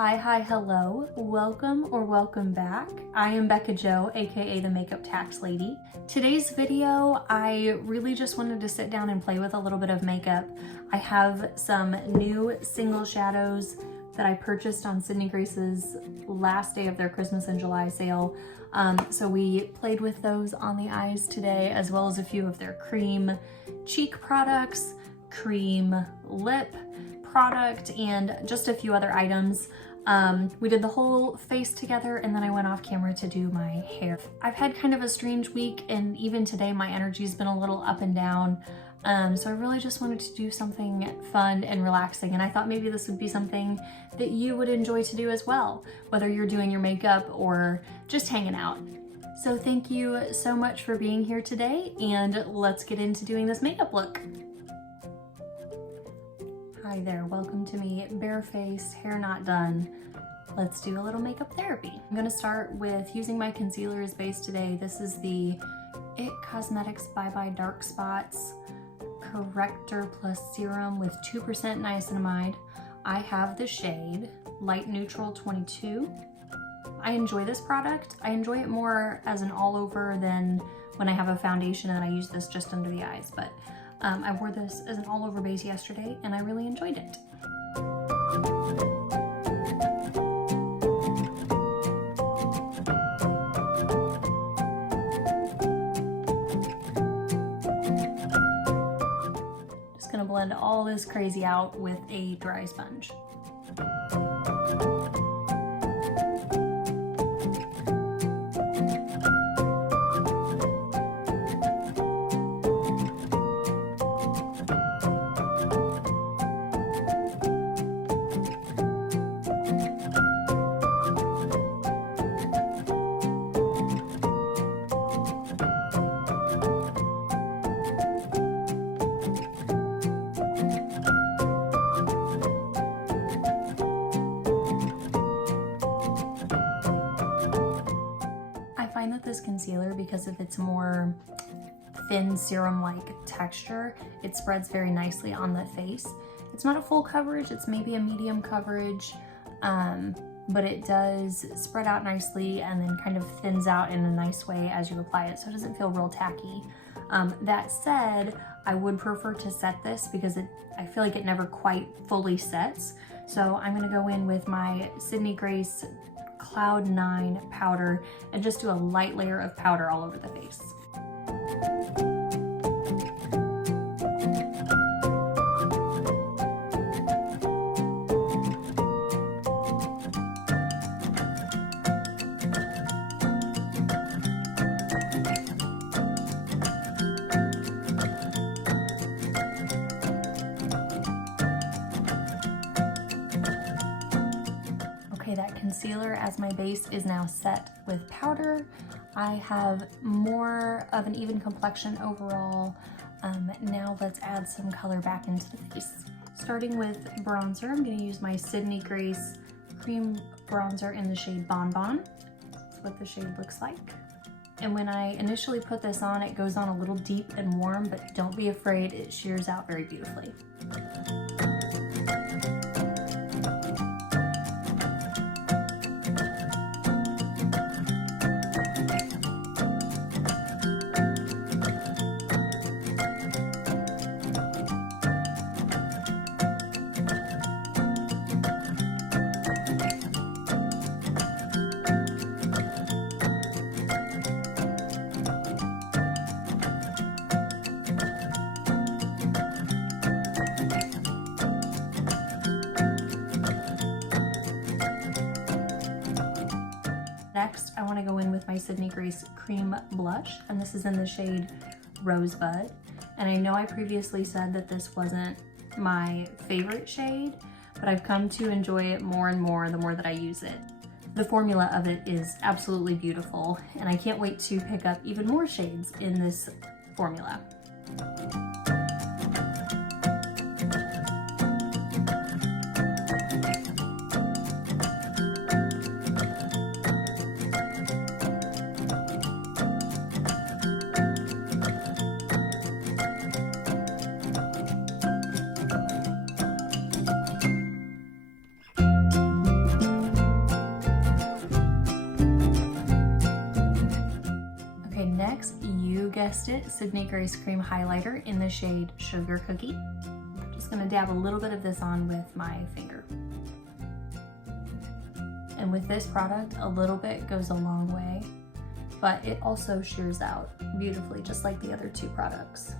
Hi, hello, welcome back. I am Becca Jo, aka the Makeup Tax Lady. Today's video, I really just wanted to sit down and play with a little bit of makeup. I have some new single shadows that I purchased on Sydney Grace's last day of their Christmas and July sale. So we played with those on the eyes today, as well as a few of their cream cheek products, cream lip product, and just a few other items. We did the whole face together, and then I went off camera to do my hair. I've had kind of a strange week, and even today my energy's been a little up and down. So I really just wanted to do something fun and relaxing, and I thought maybe this would be something that you would enjoy to do as well, whether you're doing your makeup or just hanging out. So thank you so much for being here today, and let's get into doing this makeup look. Hi there, welcome to me, barefaced, hair not done. Let's do a little makeup therapy. I'm gonna start with using my concealer as base today. This is the IT Cosmetics Bye Bye Dark Spots Corrector Plus Serum with 2% niacinamide. I have the shade Light Neutral 22. I enjoy this product. I enjoy it more as an all over than when I have a foundation and I use this just under the eyes, but I wore this as an all-over base yesterday and I really enjoyed it. Just gonna blend all this crazy out with a dry sponge. This concealer, because of its more thin serum-like texture, it spreads very nicely on the face. It's not a full coverage, it's maybe a medium coverage, but it does spread out nicely and then kind of thins out in a nice way as you apply it, so it doesn't feel real tacky. That said, I would prefer to set this because I feel like it never quite fully sets. So I'm gonna go in with my Sydney Grace Cloud 9 powder and just do a light layer of powder all over the face. That concealer as my base is now set with powder. I have more of an even complexion overall. Now let's add some color back into the face. Starting with bronzer, I'm going to use my Sydney Grace cream bronzer in the shade Bon Bon. That's what the shade looks like. And when I initially put this on, it goes on a little deep and warm, but don't be afraid, it shears out very beautifully. Next, I want to go in with my Sydney Grace Cream Blush, and this is in the shade Rosebud. And I know I previously said that this wasn't my favorite shade, but I've come to enjoy it more and more the more that I use it. The formula of it is absolutely beautiful, and I can't wait to pick up even more shades in this formula. guessed it, Sydney Grace Cream Highlighter in the shade Sugar Cookie. I'm just gonna dab a little bit of this on with my finger. And with this product, a little bit goes a long way, but it also shears out beautifully, just like the other two products.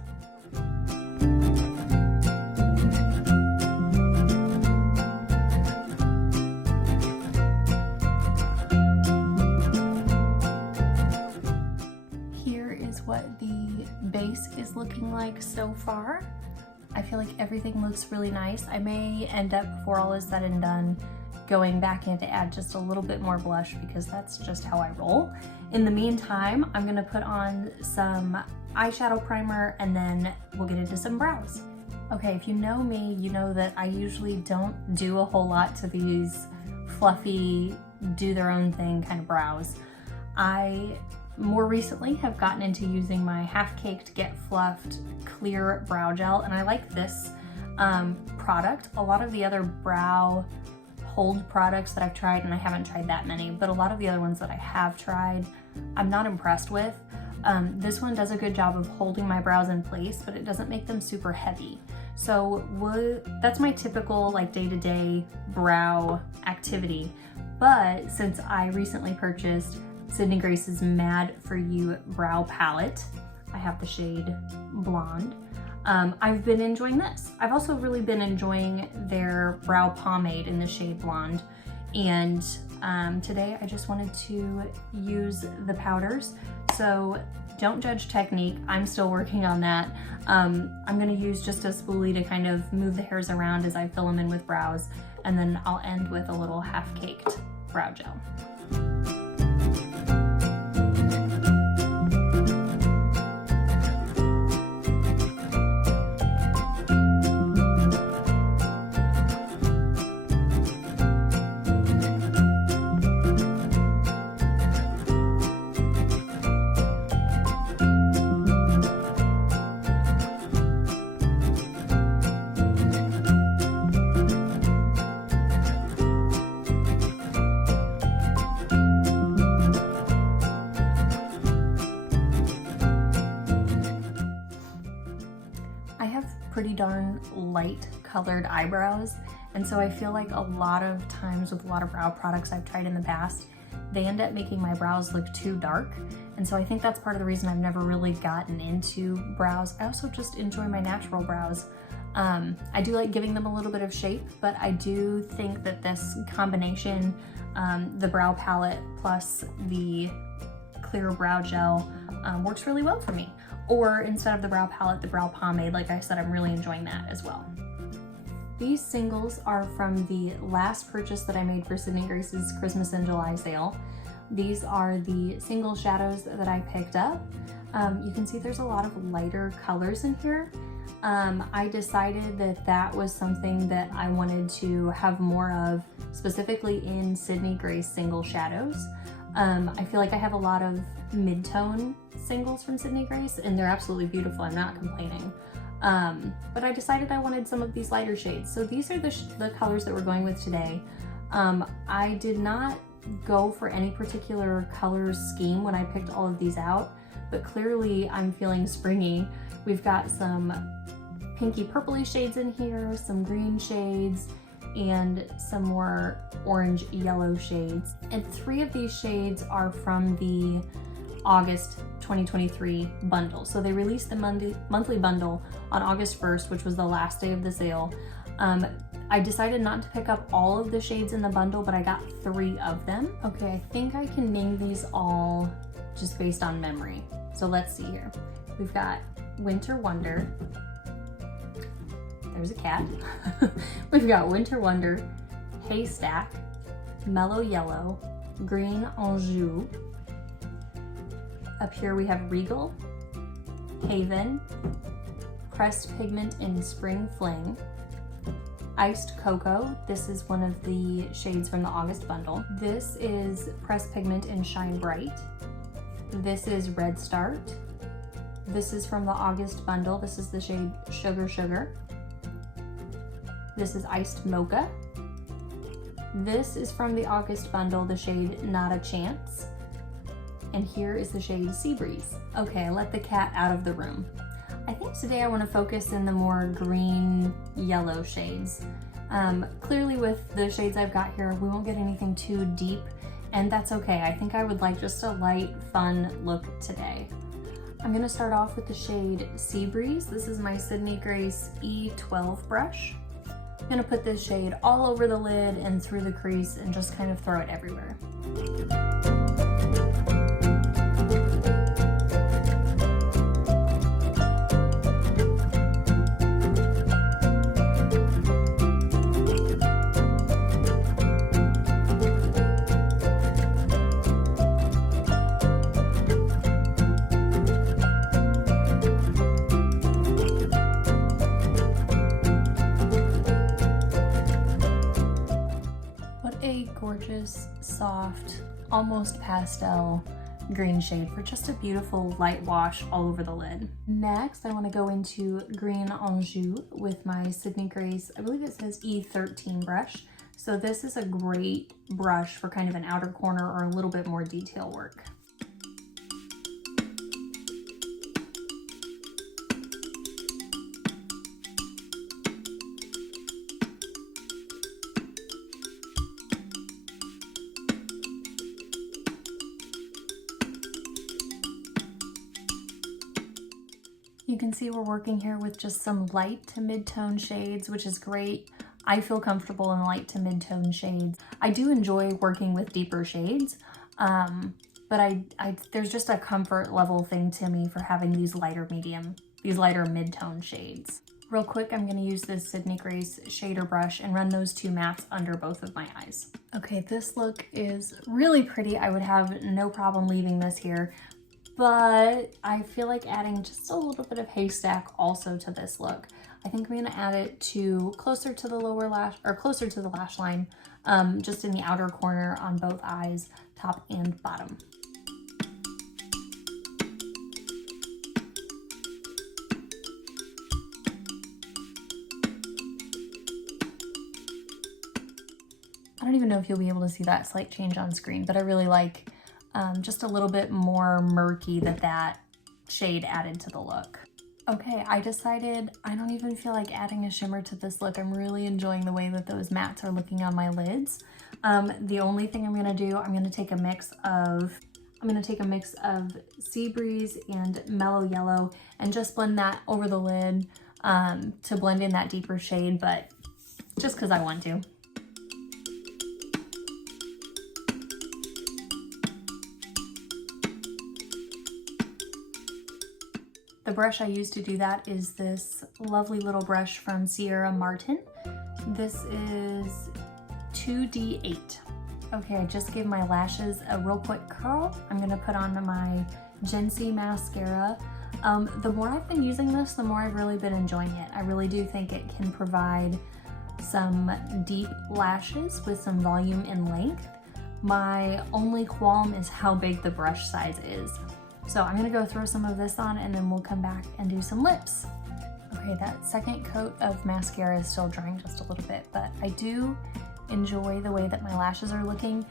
What the base is looking like so far. I feel like everything looks really nice. I may end up, before all is said and done, going back in to add just a little bit more blush because that's just how I roll. In the meantime, I'm gonna put on some eyeshadow primer and then we'll get into some brows. Okay, if you know me, you know that I usually don't do a whole lot to these fluffy, do their own thing kind of brows. I more recently have gotten into using my Caked Get Fluffed clear brow gel, and I like this product. A lot of the other brow hold products that I've tried, and I haven't tried that many, but a lot of the other ones that I have tried, I'm not impressed with. This one does a good job of holding my brows in place, but it doesn't make them super heavy. So that's my typical like day-to-day brow activity. But since I recently purchased Sydney Grace's Mad For You brow palette, I have the shade Blonde. I've been enjoying this. I've also really been enjoying their brow pomade in the shade Blonde. And today I just wanted to use the powders. So don't judge technique, I'm still working on that. I'm gonna use just a spoolie to kind of move the hairs around as I fill them in with brows. And then I'll end with a little half-caked brow gel. Pretty darn light colored eyebrows, and so I feel like a lot of times with a lot of brow products I've tried in the past, they end up making my brows look too dark, and so I think that's part of the reason I've never really gotten into brows. I also just enjoy my natural brows. I do like giving them a little bit of shape, but I do think that this combination, the brow palette plus the clear brow gel, works really well for me. Or instead of the brow palette, the brow pomade. Like I said, I'm really enjoying that as well. These singles are from the last purchase that I made for Sydney Grace's Christmas in July sale. These are the single shadows that I picked up. You can see there's a lot of lighter colors in here. I decided that that was something that I wanted to have more of, specifically in Sydney Grace single shadows. I feel like I have a lot of mid-tone singles from Sydney Grace, and they're absolutely beautiful. I'm not complaining. But I decided I wanted some of these lighter shades. So these are the colors that we're going with today. I did not go for any particular color scheme when I picked all of these out, but clearly I'm feeling springy. We've got some pinky purpley shades in here, some green shades, and some more orange yellow shades. And 3 of these shades are from the August 2023 bundle. So they released the monthly bundle on August 1st, which was the last day of the sale. I decided not to pick up all of the shades in the bundle, but I got 3 of them. Okay, I think I can name these all just based on memory. So let's see here. We've got Winter Wonder. There's a cat. We've got Winter Wonder, Haystack, Mellow Yellow, Green Anjou. Up here we have Regal, Haven, Pressed Pigment in Spring Fling, Iced Cocoa. This is one of the shades from the August bundle. This is Pressed Pigment in Shine Bright. This is Red Start. This is from the August bundle. This is the shade Sugar Sugar. This is Iced Mocha. This is from the August bundle, the shade Not a Chance. and here is the shade Sea Breeze. Okay, I let the cat out of the room. I think today I want to focus in the more green yellow shades. Clearly with the shades I've got here, we won't get anything too deep, and that's okay. I think I would like just a light, fun look today. I'm gonna start off with the shade Sea Breeze. This is my Sydney Grace E12 brush. I'm gonna put this shade all over the lid and through the crease and just kind of throw it everywhere. Gorgeous, soft, almost pastel green shade for just a beautiful light wash all over the lid. Next, I want to go into green Anjou with my Sydney Grace, I believe it says E13 brush. So this is a great brush for kind of an outer corner or a little bit more detail work. You can see we're working here with just some light to mid-tone shades, which is great. I feel comfortable in light to mid-tone shades. I do enjoy working with deeper shades, but there's just a comfort level thing to me for having these lighter mid-tone shades. Real quick, I'm gonna use this Sydney Grace shader brush and run those two mattes under both of my eyes. Okay, this look is really pretty. I would have no problem leaving this here, but I feel like adding just a little bit of Haystack also to this look. I think I'm gonna add it to closer to the lower lash, or closer to the lash line, just in the outer corner on both eyes, top and bottom. I don't even know if you'll be able to see that slight change on screen, but I really like just a little bit more murky that shade added to the look. Okay, I decided I don't even feel like adding a shimmer to this look. I'm really enjoying the way that those mattes are looking on my lids. The only thing I'm gonna do, I'm gonna take a mix of Sea Breeze and Mellow Yellow and just blend that over the lid to blend in that deeper shade, but just because I want to. The brush I use to do that is this lovely little brush from Sierra Martin. This is 2D8. Okay, I just gave my lashes a real quick curl. I'm gonna put on my Gen C mascara. The more I've been using this, the more I've really been enjoying it. I really do think it can provide some deep lashes with some volume and length. My only qualm is how big the brush size is. So I'm gonna go throw some of this on and then we'll come back and do some lips. Okay, that second coat of mascara is still drying just a little bit, but I do enjoy the way that my lashes are looking.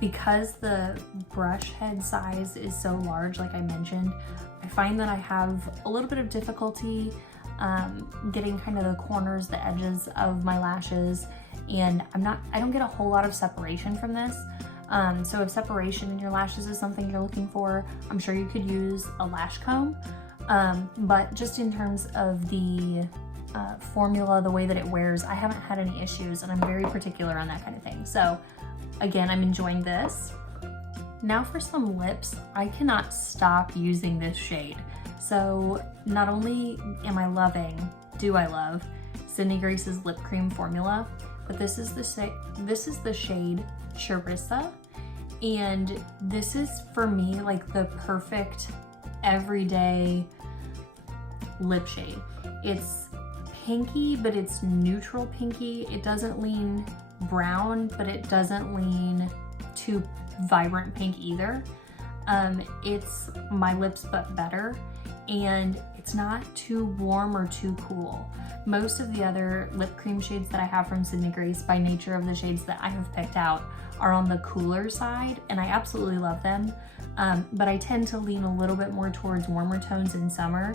Because the brush head size is so large, like I mentioned, I find that I have a little bit of difficulty getting kind of the corners, the edges of my lashes, and I don't get a whole lot of separation from this. So if separation in your lashes is something you're looking for, I'm sure you could use a lash comb. But just in terms of the formula, the way that it wears, I haven't had any issues, and I'm very particular on that kind of thing. So again, I'm enjoying this. Now for some lips, I cannot stop using this shade. So not only do I love Sydney Grace's lip cream formula, but this is the shade Charissa, and this is for me like the perfect everyday lip shade. It's pinky, but it's neutral pinky. It doesn't lean brown, but it doesn't lean too vibrant pink either. It's my lips but better, and it's not too warm or too cool. Most of the other lip cream shades that I have from Sydney Grace, by nature of the shades that I have picked out, are on the cooler side, and I absolutely love them. but I tend to lean a little bit more towards warmer tones in summer,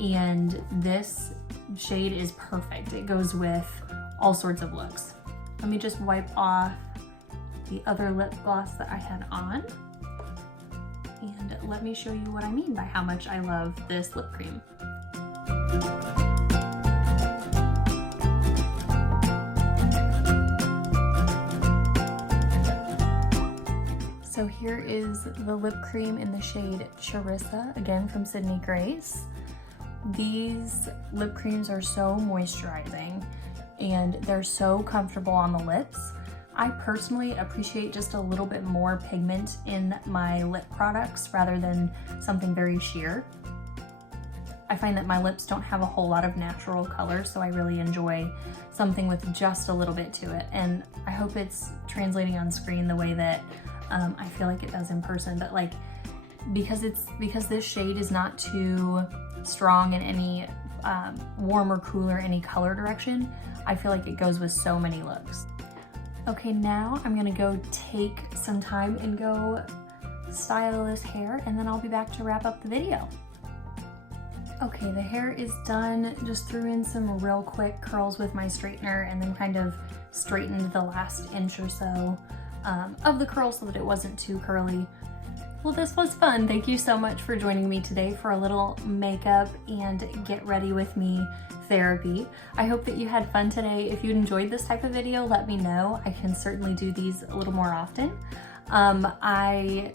and this shade is perfect. It goes with all sorts of looks. Let me just wipe off the other lip gloss that I had on, and let me show you what I mean by how much I love this lip cream. So here is the lip cream in the shade Charissa, again from Sydney Grace. These lip creams are so moisturizing and they're so comfortable on the lips. I personally appreciate just a little bit more pigment in my lip products rather than something very sheer. I find that my lips don't have a whole lot of natural color, so I really enjoy something with just a little bit to it. And I hope it's translating on screen the way that I feel like it does in person, but like, because this shade is not too strong in any warm or cool or any color direction, I feel like it goes with so many looks. Okay, now I'm gonna go take some time and go style this hair, and then I'll be back to wrap up the video. Okay, the hair is done. Just threw in some real quick curls with my straightener and then kind of straightened the last inch or so of the curl so that it wasn't too curly. Well, this was fun. Thank you so much for joining me today for a little makeup and get ready with me therapy. I hope that you had fun today. If you enjoyed this type of video, let me know. I can certainly do these a little more often. I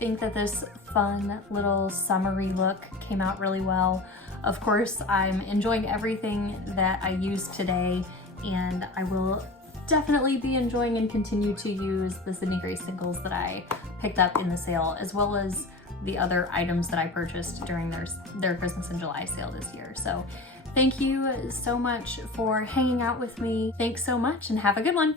think that this fun little summery look came out really well. Of course, I'm enjoying everything that I used today, and I will definitely be enjoying and continue to use the Sydney Grace singles that I picked up in the sale, as well as the other items that I purchased during their Christmas and July sale this year. So thank you so much for hanging out with me. Thanks so much and have a good one.